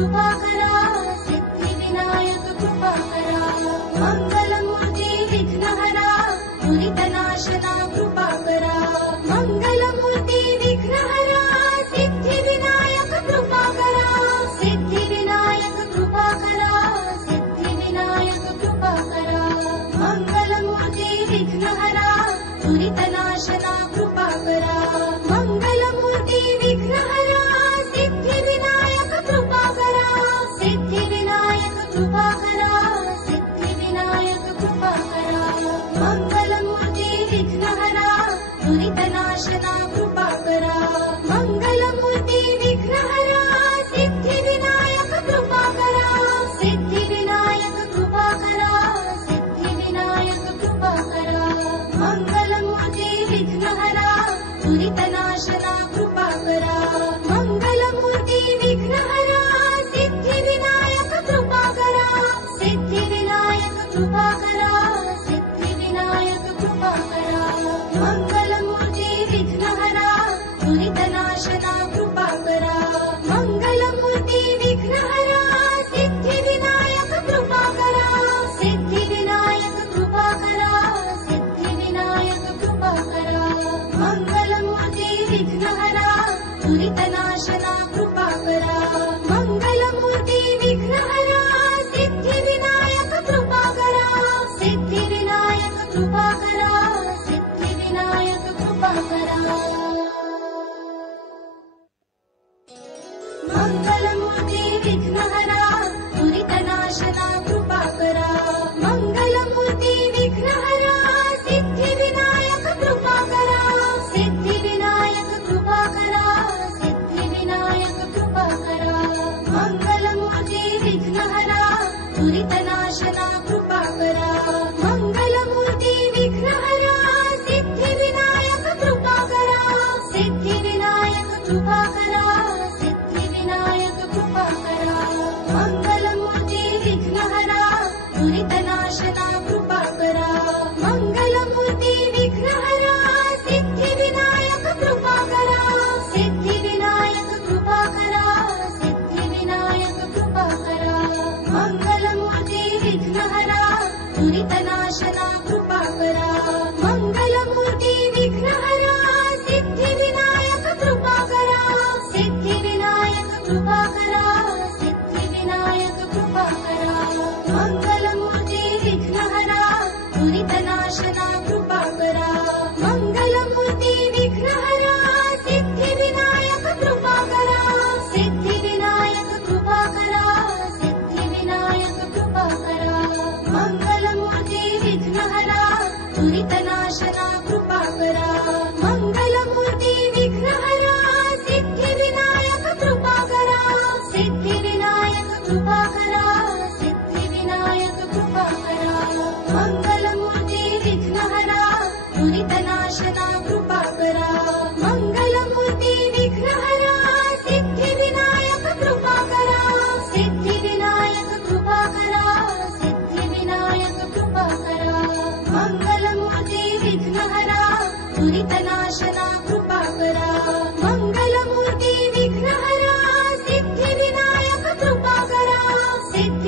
कृपाकरा Siddhi Vinayak कृपाकरा मंगलमूर्ति विघ्नहरा दुरितनाशना कृपाकरा मंगलमूर्ति विघ्नहरा Siddhi Vinayak कृपाकरा Siddhi Vinayak कृपाकरा Siddhi Vinayak कृपाकरा मंगलमूर्ति विघ्नहरा दुरितनाशना कृपाकरा मंगलमूर्ति विघ्नहरा Siddhi Vinayak कृपाकरा Siddhi Vinayak कृपाकरा Siddhi Vinayak कृपाकरा मंगलमूर्ति विघ्नहरा दुरितनाशना कृपाकरा मंगलमूर्ति विघ्नहरा Siddhi Vinayak कृपाकरा Siddhi Vinayak कृपाकरा Siddhi Vinayak कृपाकरा मंगलमूर्ति विघ्नहरा दुरितनाशना कृपाकरा मंगलमूर्ति विघ्नहरा Siddhi Vinayak कृपाकरा Siddhi Vinayak कृपाकरा Siddhi Vinayak कृपाकरा मंगलमूर्ति विघ्नहरा दुरितनाशना कृपाकरा मंगलमूर्ति विघ्नहरा Siddhi Vinayak कृपाकरा Siddhi Vinayak कृपाकरा Siddhi Vinayak कृपाकरा मंगलमूर्ति विघ्नहरा दुरितनाशना कृपाकरा मंगलमूर्ति विघ्नहरा Siddhi Vinayak कृपाकरा Siddhi Vinayak कृपाकरा Siddhi Vinayak कृपाकरा मंगलमूर्ति विघ्नहरा दुरितनाशना कृपाकरा मंगलमूर्ति विघ्नहरा Siddhi Vinayak कृपाकरा Siddhi Vinayak कृपाकरा Siddhi Vinayak कृपाकरा मंगलमूर्ति विघ्नहरा दुरितनाशना कृपाकरा मंगलमूर्ति विघ्नहरा Siddhi Vinayak कृपाकरा Siddhi Vinayak कृपाकरा Siddhi Vinayak कृपाकरा मंगलमूर्ति विघ्नहरा दुरितनाशना कृपाकरा मंगलमूर्ति विघ्नहरा Siddhi Vinayak कृपाकरा Siddhi Vinayak कृपाकरा Siddhi Vinayak कृपाकरा मंगलमूर्ति विघ्नहरा दुरितनाशना कृपाकरा मंगलमूर्ति विघ्नहरा Siddhi Vinayak कृपाकरा Siddhi Vinayak कृपाकरा Siddhi Vinayak कृपाकरा मंगलमूर्ति विघ्नहरा दुरितनाशना कृपाकरा मंगलमूर्ति विघ्नहरा Siddhi Vinayak कृपाकरा Siddhi Vinayak कृपाकरा Siddhi Vinayak कृपाकरा मंगलमूर्ति विघ्नहरा दुरितनाशना कृपाकरा मंगलमूर्ति विघ्नहरा Siddhi Vinayak कृपाकरा Siddhi Vinayak कृपाकरा Siddhi Vinayak कृपाकरा मंगलमूर्ति विघ्नहरा दुरितनाशना कृपाकरा मंगलमूर्ति विघ्नहरा Siddhi Vinayak कृपाकरा Siddhi Vinayak कृपाकरा Siddhi Vinayak कृपाकरा मंगलमूर्ति विघ्नहरा दुरितनाशना कृपाकरा मंगलमूर्ति विघ्नहरा Siddhi Vinayak कृपाकरा Siddhi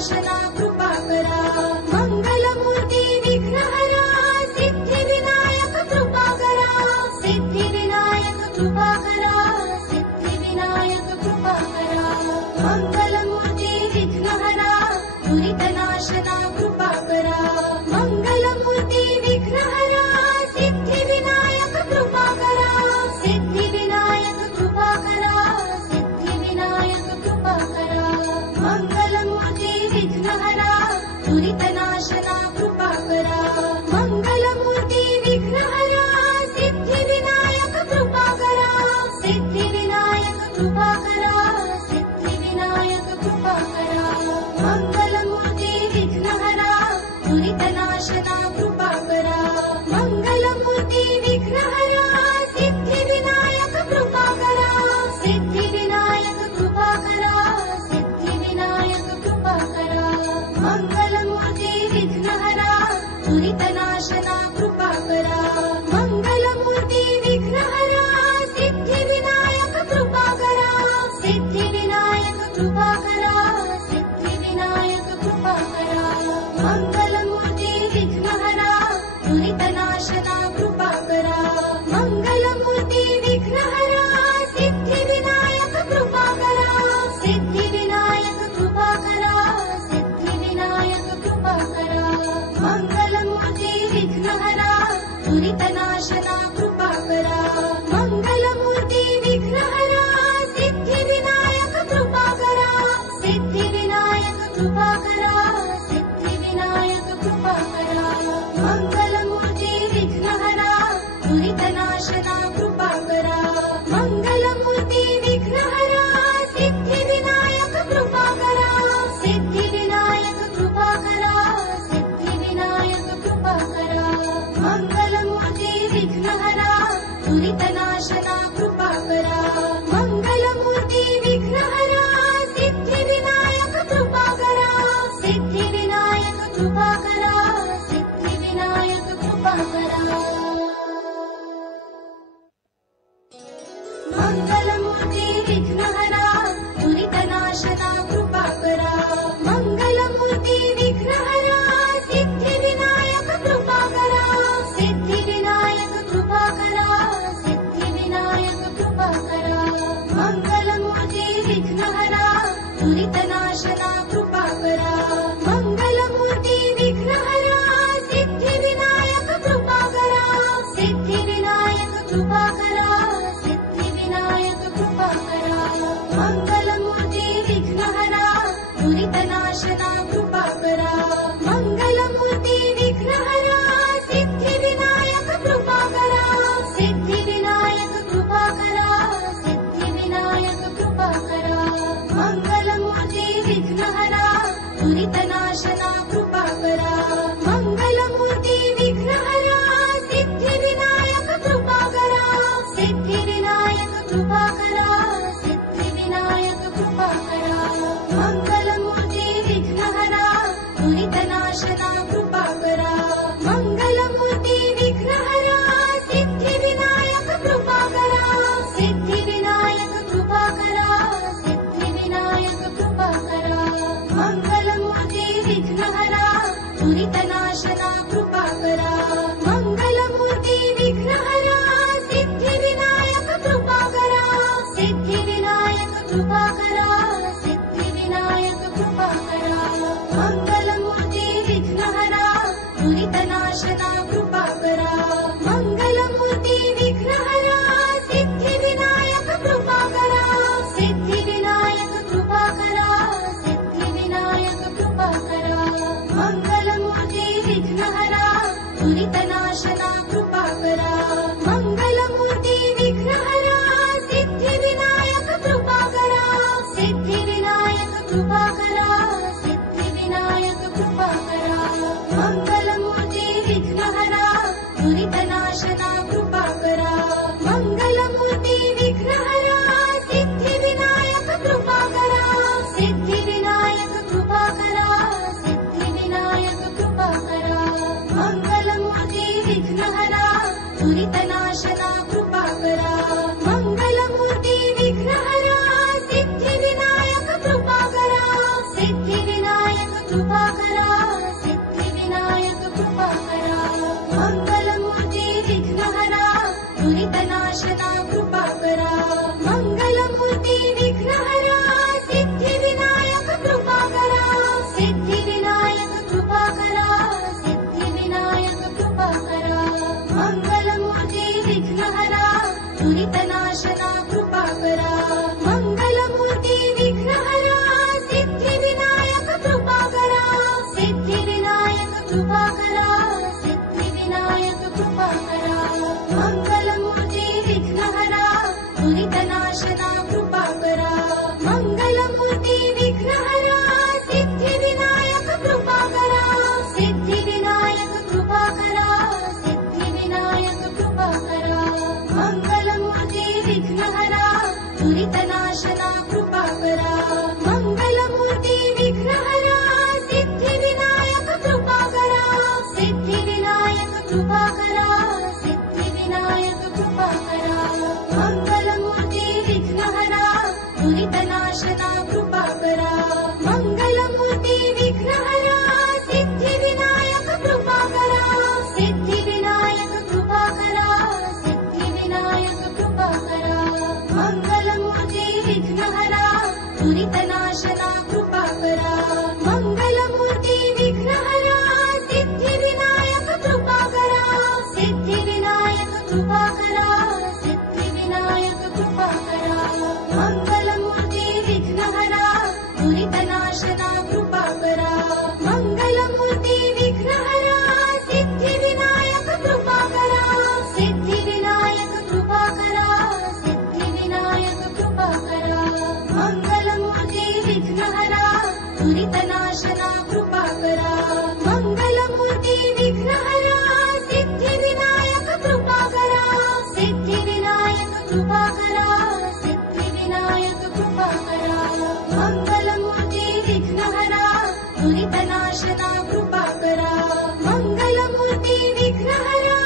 दुरितनाशना कृपाकरा Mangalmurti विघ्नहरा Siddhivinayak कृपाकरा Siddhivinayak कृपाकरा Siddhivinayak कृपाकरा Mangalmurti विघ्नहरा दुरितनाशना कृपाकरा Mangalmurti विघ्नहरा Siddhivinayak कृपाकरा Siddhivinayak कृपाकरा Siddhivinayak कृपाकरा Mangalmurti विघ्नहरा दुरितनाशना कृपाकरा Mangalmurti विघ्नहरा Siddhivinayak कृपाकरा Siddhivinayak कृपाकरा Siddhivinayak कृपाकरा Mangalmurti विघ्नहरा दुरितनाशना कृपाकरा Mangalmurti विघ्नहरा Siddhivinayak कृपाकरा Siddhivinayak कृपाकरा Siddhivinayak कृपाकरा Mangalmurti विघ्नहरा दुरितनाशना कृपाकरा Mangalmurti विघ्नहरा Siddhivinayak कृपाकरा Siddhivinayak कृपाकरा Siddhivinayak कृपाकरा Mangalmurti विघ्नहरा दुरितनाशना कृपाकरा Mangalmurti विघ्नहरा Siddhivinayak कृपाकरा Siddhivinayak कृपाकरा Siddhivinayak कृपाकरा Mangalmurti विघ्नहरा दुरितनाशना कृपाकरा Mangalmurti विघ्नहरा Siddhivinayak कृपाकरा Siddhivinayak कृपाकरा Siddhivinayak कृपाकरा Mangalmurti विघ्नहरा दुरितनाशना कृपाकरा Mangalmurti विघ्नहरा Siddhivinayak कृपाकरा Siddhivinayak कृपाकरा Siddhivinayak कृपाकरा Mangalmurti विघ्नहरा दुरितनाशना कृपाकरा Mangalmurti विघ्नहरा Siddhivinayak कृपाकरा Siddhivinayak कृपाकरा Siddhivinayak कृपाकरा Mangalmurti विघ्नहरा दुरितनाशना कृपाकरा Mangalmurti विघ्नहरा Siddhivinayak कृपाकरा Siddhivinayak कृपाकरा Siddhivinayak कृपाकरा Mangalmurti विघ्नहरा दुरितनाशना कृपाकरा Mangalmurti विघ्नहरा Siddhivinayak कृपाकरा Siddhivinayak कृपाकरा Siddhivinayak कृपाकरा Mangalmurti विघ्नहरा दुरितनाशना कृपाकरा Mangalmurti विघ्नहरा Siddhivinayak कृपाकरा Siddhivinayak कृपाकरा Siddhivinayak कृपाकरा Mangalmurti विघ्नहरा दुरितनाशना कृपाकरा Mangalmurti विघ्नहरा Siddhivinayak कृपाकरा Siddhivinayak कृपाकरा Siddhivinayak कृपाकरा Mangalmurti विघ्नहरा दुरितनाशना कृपाकरा Mangalmurti विघ्नहरा Siddhivinayak कृपाकरा Siddhivinayak कृपाकरा Siddhivinayak कृपाकरा Mangalmurti विघ्नहरा दुरितनाशना कृपाकरा Mangalmurti विघ्नहरा Siddhivinayak कृपाकरा Siddhivinayak कृपाकरा Siddhivinayak कृपाकरा Mangalmurti विघ्नहरा दुरितनाशना कृपाकरा Mangalmurti विघ्नहरा Siddhivinayak कृपाकरा Siddhivinayak कृपाकरा Siddhivinayak कृपाकरा Mangalmurti विघ्नहरा दुरितनाशना कृपाकरा Mangalmurti विघ्नहरा Siddhivinayak कृपाकरा Siddhivinayak कृपाकरा Siddhivinayak कृपाकरा Siddhivinayak कृपाकरा मंगलमूर्ति विघ्नहरा दुरितनाशना कृपाकरा मंगलमूर्ति विघ्नहरा Siddhivinayak कृपाकरा Siddhivinayak कृपाकरा Siddhivinayak कृपाकरा मंगलमूर्ति विघ्नहरा दुरितनाशना कृपाकरा मंगलमूर्ति विघ्नहरा Siddhivinayak कृपाकरा Siddhivinayak कृपाकरा Siddhivinayak कृपाकरा मंगलमूर्ति विघ्नहरा दुरितनाशना कृपाकरा मंगलमूर्ति विघ्नहरा Siddhivinayak कृपाकरा Siddhivinayak कृपाकरा Siddhivinayak कृपाकरा मंगलमूर्ति विघ्नहरा दुरितनाशना कृपाकरा मंगलमूर्ति विघ्नहरा Siddhivinayak कृपाकरा Siddhivinayak कृपाकरा Siddhivinayak कृपाकरा मंगलमूर्ति विघ्नहरा दुरितनाशना कृपाकरा मंगलमूर्ति विघ्नहरा Siddhivinayak कृपाकरा Siddhivinayak कृपाकरा Siddhivinayak कृपाकरा मंगलमूर्ति विघ्नहरा दुरितनाशना कृपाकरा मंगलमूर्ति विघ्नहरा Siddhivinayak कृपाकरा Siddhivinayak कृपाकरा Siddhivinayak कृपाकरा मंगलमूर्ति विघ्नहरा दुरितनाशना कृपाकरा मंगलमूर्ति विघ्नहरा Siddhivinayak कृपाकरा Siddhivinayak कृपाकरा Siddhivinayak कृपाकरा मंगलमूर्ति विघ्नहरा दुरितनाशना कृपाकरा मंगलमूर्ति विघ्नहरा Siddhivinayak कृपाकरा Siddhivinayak कृपाकरा Siddhivinayak कृपाकरा मंगलमूर्ति विघ्नहरा दुरितनाशना कृपाकरा मंगलमूर्ति विघ्नहरा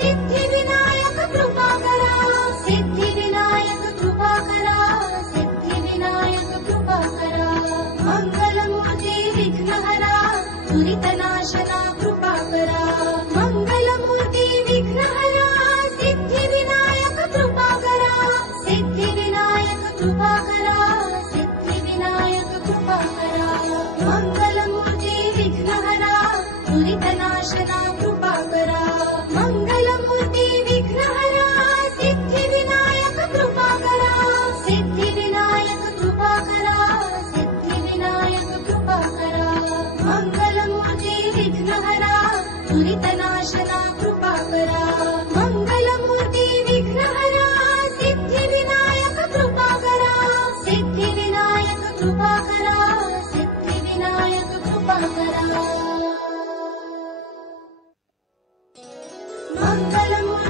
Siddhivinayak कृपाकरा Siddhivinayak कृपाकरा Siddhivinayak कृपाकरा मंगलमूर्ति विघ्नहरा दुरितना